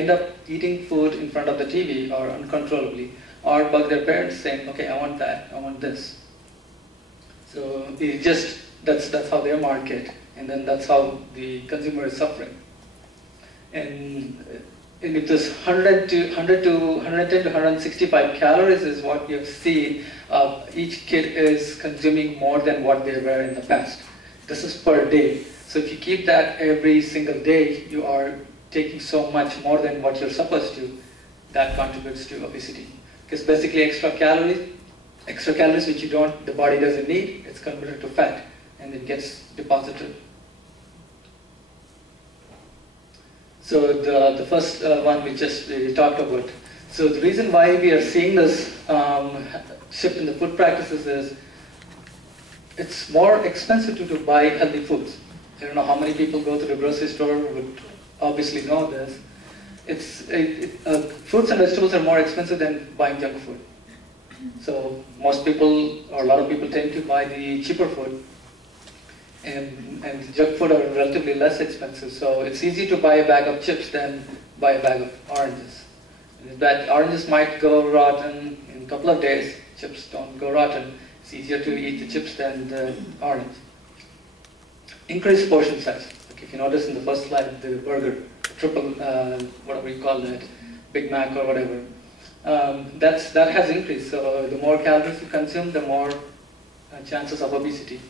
end up eating food in front of the TV or uncontrollably, or bug their parents saying, okay, I want that, I want this. So that's how their market, and then that's how the consumer is suffering. And if this 110 to 165 calories is what you have seen, each kid is consuming more than what they were in the past. This is per day. So if you keep that every single day, you are taking so much more than what you're supposed to. That contributes to obesity. Because basically extra calories which the body doesn't need, it's converted to fat and it gets deposited. So the first one we talked about. So the reason why we are seeing this shift in the food practices is it's more expensive to buy healthy foods. I don't know how many people go to the grocery store would obviously know this. Fruits and vegetables are more expensive than buying junk food. So most people, or a lot of people, tend to buy the cheaper food, and junk food are relatively less expensive. So it's easy to buy a bag of chips than buy a bag of oranges. That oranges might go rotten in a couple of days. Chips don't go rotten. It's easier to eat the chips than the orange. Increased portion size. Like if you notice in the first slide, the burger, triple, whatever you call that, Big Mac or whatever. That has increased. So the more calories you consume, the more chances of obesity.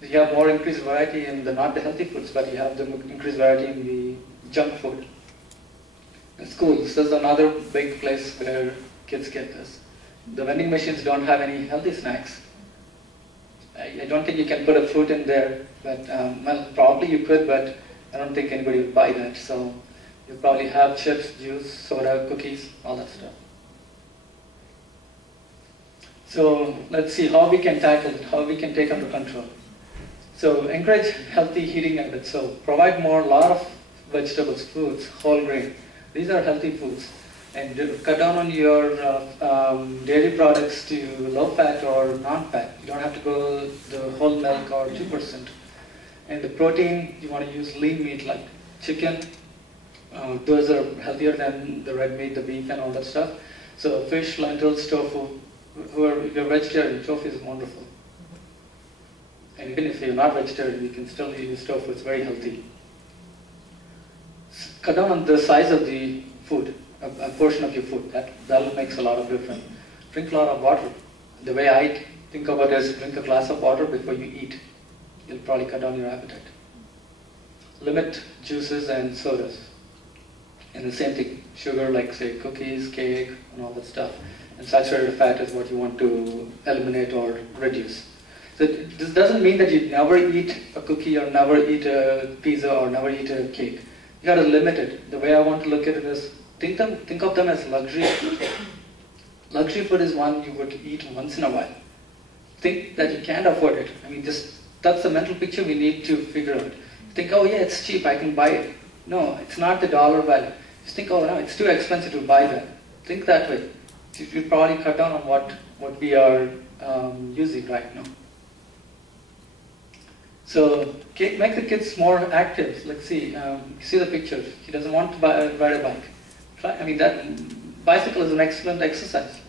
You have more increased variety in not the healthy foods, but you have the increased variety in the junk food. In schools, this is another big place where kids get this. The vending machines don't have any healthy snacks. I don't think you can put a fruit in there, but well, probably you could, but I don't think anybody would buy that. So you probably have chips, juice, soda, cookies, all that stuff. So let's see how we can tackle it, how we can take under control. So encourage healthy eating habits. So provide lot of vegetables, fruits, whole grain. These are healthy foods. And cut down on your dairy products to low fat or non-fat. You don't have to go the whole milk or 2%. And the protein, you want to use lean meat like chicken. Those are healthier than the red meat, the beef and all that stuff. So fish, lentils, tofu. If you're vegetarian, tofu is wonderful. And even if you're not vegetarian, you can still use tofu. It's very healthy. Cut down on the size of the food. A portion of your food. That makes a lot of difference. Drink a lot of water. The way I think about it is drink a glass of water before you eat. You'll probably cut down your appetite. Limit juices and sodas. And the same thing, sugar like say cookies, cake, and all that stuff. And saturated fat is what you want to eliminate or reduce. So this doesn't mean that you never eat a cookie or never eat a pizza or never eat a cake. You got to limit it. The way I want to look at it is think of them as luxury food. Luxury food is one you would eat once in a while. Think that you can't afford it. I mean, that's the mental picture we need to figure out. Think, oh yeah, it's cheap, I can buy it. No, it's not the dollar value. Just think, oh no, it's too expensive to buy that. Think that way. You probably cut down on what we are using right now. So make the kids more active. Let's see, see the picture. He doesn't want to ride a bike. That bicycle is an excellent exercise.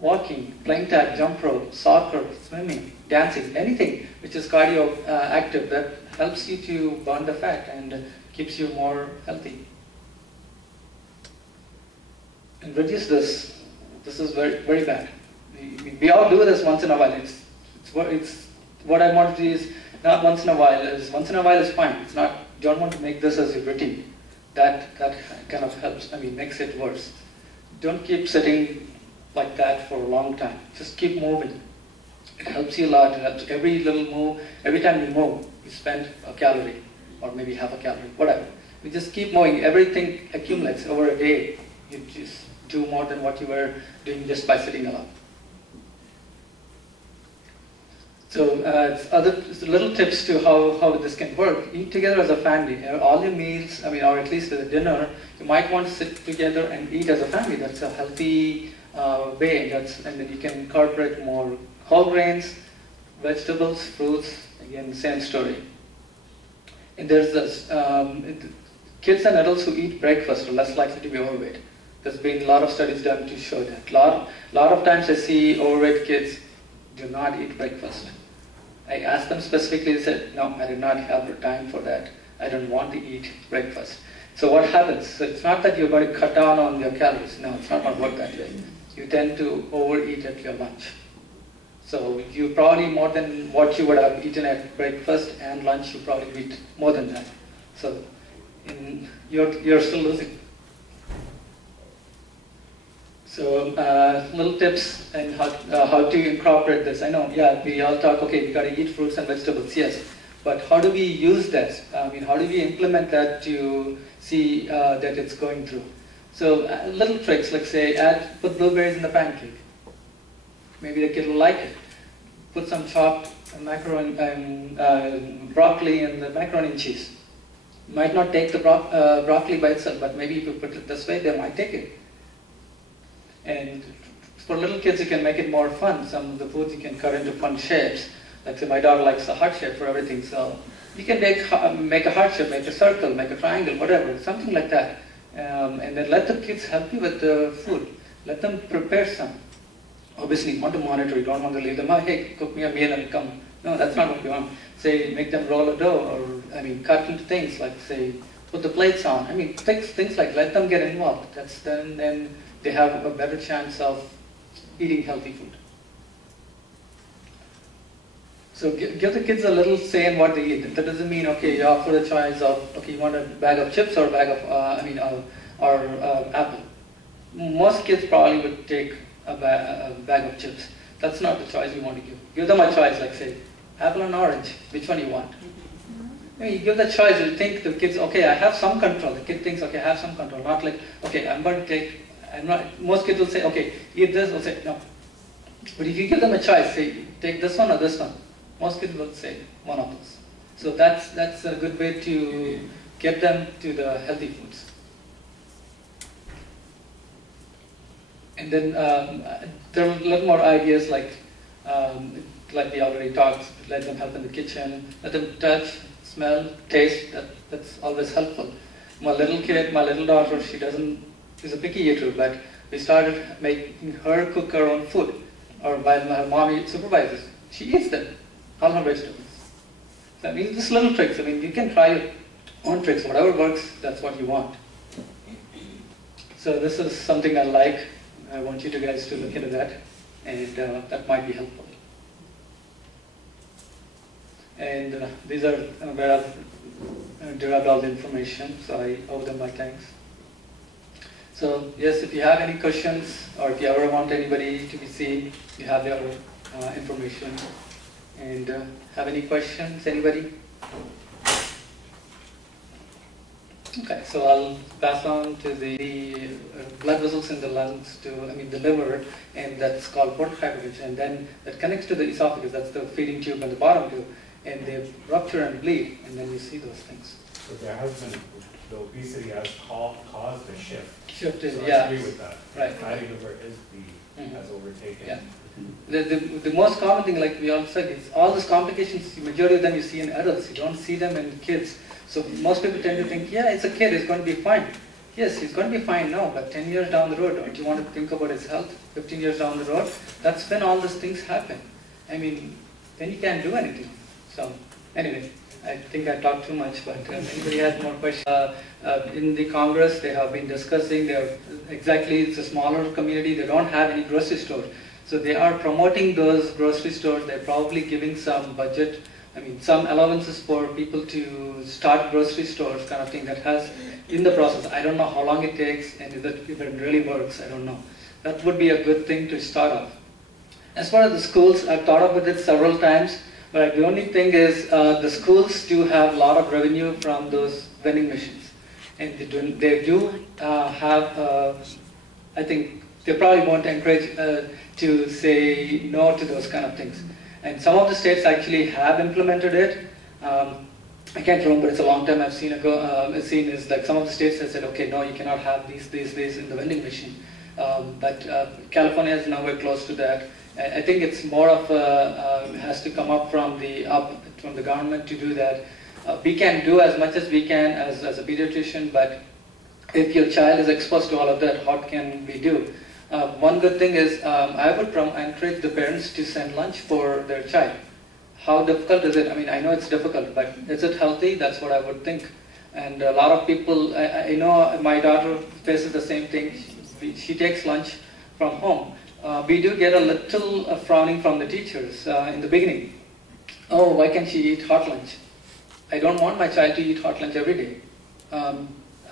Walking, playing tag, jump rope, soccer, swimming, dancing, anything which is cardio active that helps you to burn the fat and keeps you more healthy. And reduce this. This is very, very bad. We all do this once in a while. It's what I want to do is not once in a while. Once in a while is fine. It's not. Don't want to make this as a routine. That kind of helps. I mean, makes it worse. Don't keep sitting like that for a long time. Just keep moving. It helps you a lot. It helps every little move. Every time you move, you spend a calorie, or maybe half a calorie, whatever. We just keep moving. Everything accumulates over a day. You just do more than what you were doing just by sitting alone. So other little tips to how this can work. Eat together as a family. All your meals, or at least the dinner, you might want to sit together and eat as a family. That's a healthy way. And then you can incorporate more whole grains, vegetables, fruits. Again, same story. And there's this, kids and adults who eat breakfast are less likely to be overweight. There's been a lot of studies done to show that. Lot of times I see overweight kids do not eat breakfast. I asked them specifically, they said, no, I did not have the time for that. I don't want to eat breakfast. So what happens? So it's not that you're going to cut down on your calories. No, it's not going to work that way. You tend to overeat at your lunch. So you probably more than what you would have eaten at breakfast and lunch, you probably eat more than that. So you're still losing. So little tips and how to incorporate this. I know, yeah, we all talk, okay, we got to eat fruits and vegetables, yes. But how do we use that? How do we implement that to see that it's going through? So little tricks, like say, put blueberries in the pancake. Maybe the kid will like it. Put some chopped macaroni and broccoli in the macaroni and cheese. Might not take the broccoli by itself, but maybe if you put it this way, they might take it. And for little kids, you can make it more fun. Some of the foods you can cut into fun shapes. Like say, my daughter likes a heart shape for everything, so you can make a heart shape, make a circle, make a triangle, whatever, something like that. And then let the kids help you with the food. Let them prepare some. Obviously, you want to monitor, you don't want to leave them, hey, cook me a meal and come. No, that's not what we want. Say, make them roll a dough, or cut into things, like say, put the plates on. Things like let them get involved. Then they have a better chance of eating healthy food. So give the kids a little say in what they eat. That doesn't mean, okay, you offer the choice of, okay, you want a bag of chips or a bag of, apple. Most kids probably would take a bag of chips. That's not the choice you want to give. Give them a choice, like say, apple and orange, which one you want? You give the choice, you think the kids, okay, I have some control. The kid thinks, okay, I have some control. Not like, okay, most kids will say, okay, eat this, or say, no. But if you give them a choice, say, take this one or this one, most kids will say one of those. So that's a good way to get them to the healthy foods. And then there are a lot more ideas like we already talked, let them help in the kitchen, let them touch, smell, taste, that's always helpful. My little daughter, she's a picky eater, but we started making her cook her own food, or while her mommy supervises. She eats them, all her vegetables. So just little tricks. You can try your own tricks, whatever works, that's what you want. So this is something I like. I want you guys to look into that, and that might be helpful. And these are where I've derived all the information, so I owe them my thanks. So yes, if you have any questions, or if you ever want anybody to be seen, you have their information. And have any questions, anybody? Okay, so I'll pass on to the blood vessels in the lungs, the liver, and that's called portal hypertension. And then that connects to the esophagus, that's the feeding tube and the bottom tube, and they rupture and bleed, and then you see those things. So there has been, the obesity has caused a shift. Shifted, so yeah. I agree with that. Right. Fatty liver has overtaken. Yeah. The most common thing, like we all said, is all these complications, the majority of them you see in adults, you don't see them in kids. So most people tend to think, yeah, it's a kid, it's going to be fine. Yes, he's going to be fine now, but 10 years down the road, don't you want to think about his health? 15 years down the road, that's when all these things happen. Then you can't do anything. So anyway, I think I talked too much, but anybody has more questions? In the Congress, they have been discussing, it's a smaller community, they don't have any grocery store. So they are promoting those grocery stores, they're probably giving some budget, some allowances for people to start grocery stores kind of thing that has in the process. I don't know how long it takes and if it really works, I don't know. That would be a good thing to start off. As far as the schools, I've thought about it several times, but the only thing is the schools do have a lot of revenue from those vending machines. And they do have, I think they probably won't encourage to say no to those kind of things. And some of the states actually have implemented it. I can't remember, it's a long time I've seen is like some of the states have said, okay, no, you cannot have these in the vending machine. But California is nowhere close to that. I think it's more of has to come up from the government to do that. We can do as much as we can as a pediatrician, but if your child is exposed to all of that, what can we do? One good thing is I would encourage the parents to send lunch for their child. How difficult is it? I mean, I know it's difficult, but is it healthy? That's what I would think. And a lot of people, I know my daughter faces the same thing. She takes lunch from home. We do get a little frowning from the teachers in the beginning. Oh, why can't she eat hot lunch? I don't want my child to eat hot lunch every day.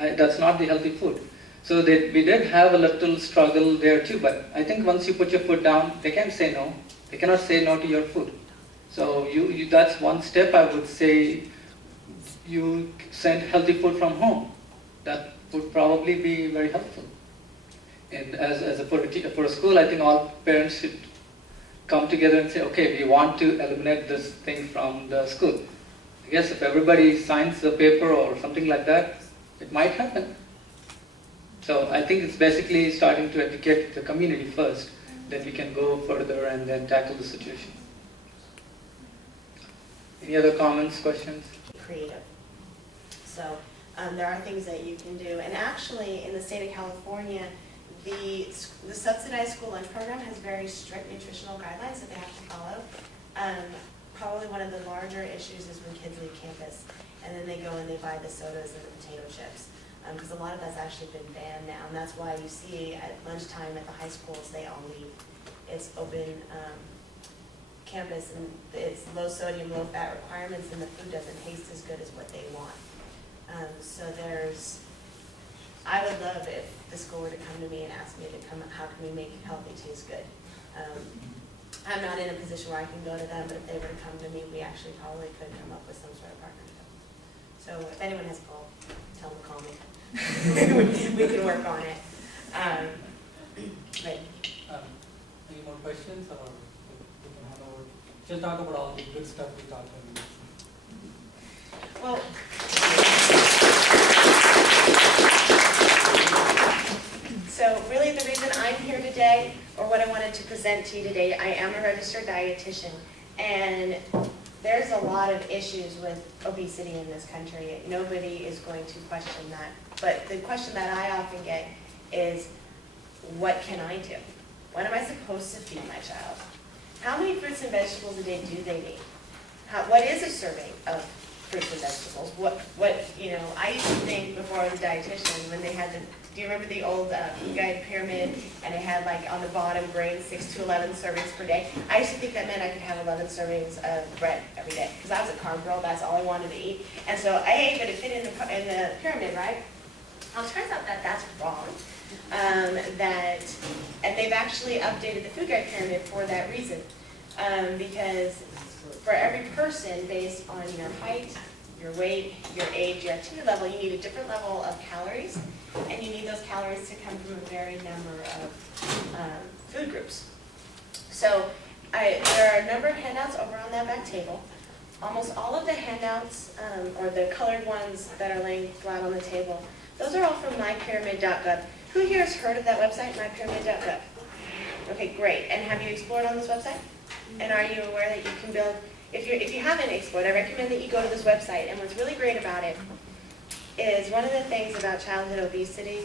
That's not the healthy food. So we did have a little struggle there too, but I think once you put your foot down, they can't say no. They cannot say no to your food. So that's one step I would say. You send healthy food from home. That would probably be very helpful. And for a school, I think all parents should come together and say, okay, we want to eliminate this thing from the school. I guess if everybody signs the paper or something like that, it might happen. So I think it's basically starting to educate the community first, then we can go further and then tackle the situation. Any other comments, questions? Creative. So there are things that you can do. And actually, in the state of California, the subsidized school lunch program has very strict nutritional guidelines that they have to follow. Probably one of the larger issues is when kids leave campus and then they go and they buy the sodas and the potato chips. Because a lot of that's actually been banned now, and that's why you see at lunchtime at the high schools they all leave. It's open campus and it's low sodium, low fat requirements, and the food doesn't taste as good as what they want. So I would love if the school were to come to me and ask me to how can we make healthy taste good. I'm not in a position where I can go to them, but if they were to come to me, we actually probably could come up with some sort of partnership. So if anyone has a goal, tell them to call me. we can work on it. Any more questions, or we can have our? Just talk about all the good stuff we talked about. Well, so really the reason I'm here today, or what I wanted to present to you today, I am a registered dietitian, and there's a lot of issues with obesity in this country. Nobody is going to question that. But the question that I often get is, what can I do? What am I supposed to feed my child? How many fruits and vegetables a day do they need? What is a serving of fruits and vegetables? I used to think before I was a dietitian, when they had do you remember the old food guide pyramid, and it had like on the bottom grains 6 to 11 servings per day? I used to think that meant I could have 11 servings of bread every day, because I was a carb girl, that's all I wanted to eat. And so I ate, but it fit in the pyramid, right? Well, it turns out that that's wrong. And they've actually updated the food guide pyramid for that reason. Because for every person, based on your height, your weight, your age, your activity level, you need a different level of calories, and you need those calories to come from a varied number of food groups. So there are a number of handouts over on that back table. Almost all of the handouts, or the colored ones that are laying flat on the table, those are all from mypyramid.gov. Who here has heard of that website, mypyramid.gov? Okay, great. And have you explored on this website? And are you aware that you can build? If you haven't explored, I recommend that you go to this website. And what's really great about it is one of the things about childhood obesity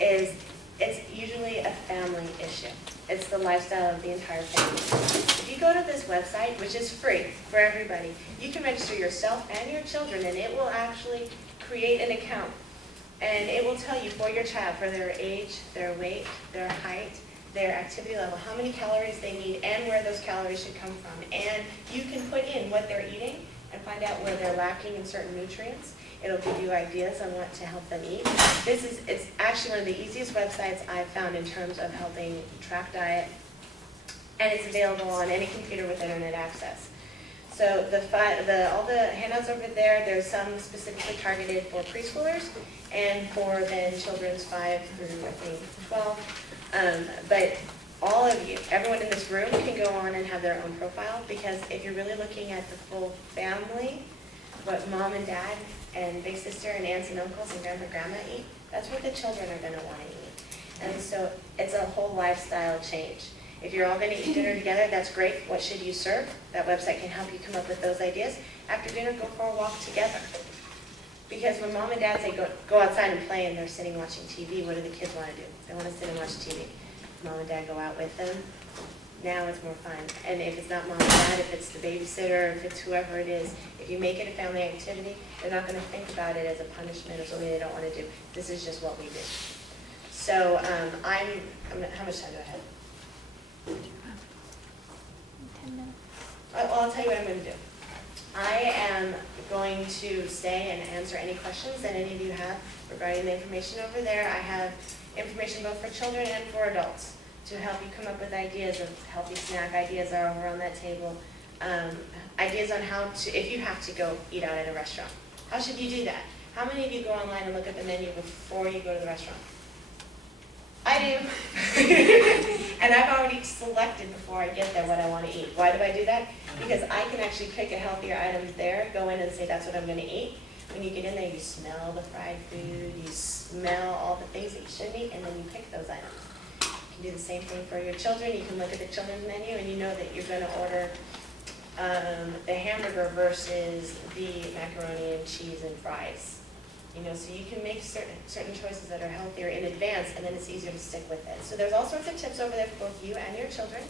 is it's usually a family issue. It's the lifestyle of the entire family. If you go to this website, which is free for everybody, you can register yourself and your children, and it will actually create an account. And it will tell you for your child, for their age, their weight, their height, their activity level, how many calories they need, and where those calories should come from. And you can put in what they're eating and find out where they're lacking in certain nutrients. It'll give you ideas on what to help them eat. It's actually one of the easiest websites I've found in terms of helping track diet and it's available on any computer with internet access. So all the handouts over there, there's some specifically targeted for preschoolers and for then children's 5 through, I think, 12. But all of you, everyone in this room can go on and have their own profile, because if you're really looking at the full family, what mom and dad and big sister and aunts and uncles and grandma eat, that's what the children are going to want to eat. And so it's a whole lifestyle change. If you're all going to eat dinner together, that's great. What should you serve? That website can help you come up with those ideas. After dinner, go for a walk together. Because when mom and dad say go outside and play and they're sitting watching TV, what do the kids want to do? They want to sit and watch TV. Mom and dad go out with them. Now it's more fun. And if it's not mom and dad, if it's the babysitter, if it's whoever it is, if you make it a family activity, they're not going to think about it as a punishment or something they don't want to do. This is just what we do. So how much time do I have? 10 minutes. I'll tell you what I'm going to do. I am going to stay and answer any questions that any of you have regarding the information over there. I have information both for children and for adults to help you come up with ideas of healthy snack ideas are over on that table. Ideas on how to, if you have to go eat out at a restaurant, how should you do that? How many of you go online and look at the menu before you go to the restaurant? I do. And I've already selected before I get there what I want to eat. Why do I do that? Because I can actually pick a healthier item there, go in and say that's what I'm going to eat. When you get in there, you smell the fried food, you smell all the things that you shouldn't eat, and then you pick those items. You can do the same thing for your children. You can look at the children's menu and you know that you're going to order the hamburger versus the macaroni and cheese and fries. You know, so you can make certain choices that are healthier in advance, and then it's easier to stick with it. So there's all sorts of tips over there for both you and your children.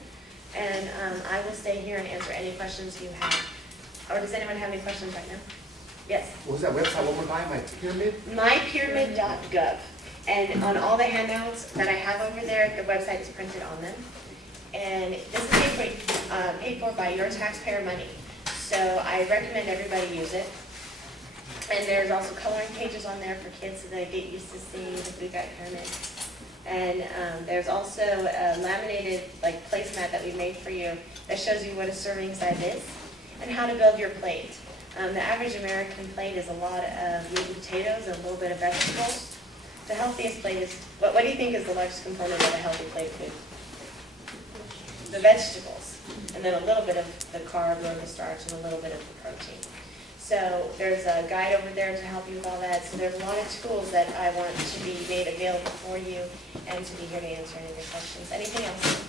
And I will stay here and answer any questions you have. Or does anyone have any questions right now? Yes? What was that website one more time? My Pyramid? mypyramid.gov. And on all the handouts that I have over there, the website is printed on them. And this is paid for by your taxpayer money. So I recommend everybody use it. And there's also coloring pages on there for kids so they get used to seeing the food guide pyramid. And there's also a laminated placemat that we made for you that shows you what a serving size is and how to build your plate. The average American plate is a lot of meat and potatoes and a little bit of vegetables. The healthiest plate is, what do you think is the largest component of a healthy plate of food? The vegetables, and then a little bit of the carb or the starch and a little bit of the protein. So there's a guide over there to help you with all that. So there's a lot of tools that I want to be made available for you and to be here to answer any of your questions. Anything else?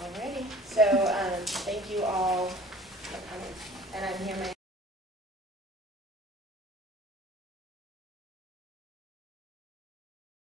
Alrighty. So thank you all for coming. And I'm here.